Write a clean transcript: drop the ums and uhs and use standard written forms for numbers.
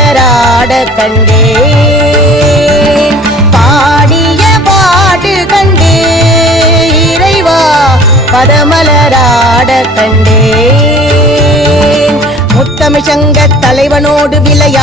பதமலராட கண்டேன் பாடிய பாட்டு கண்டே இறைவா பதமலராட கண்டேன் முத்தமிழ் சங்க தலைவனோடு விளையாட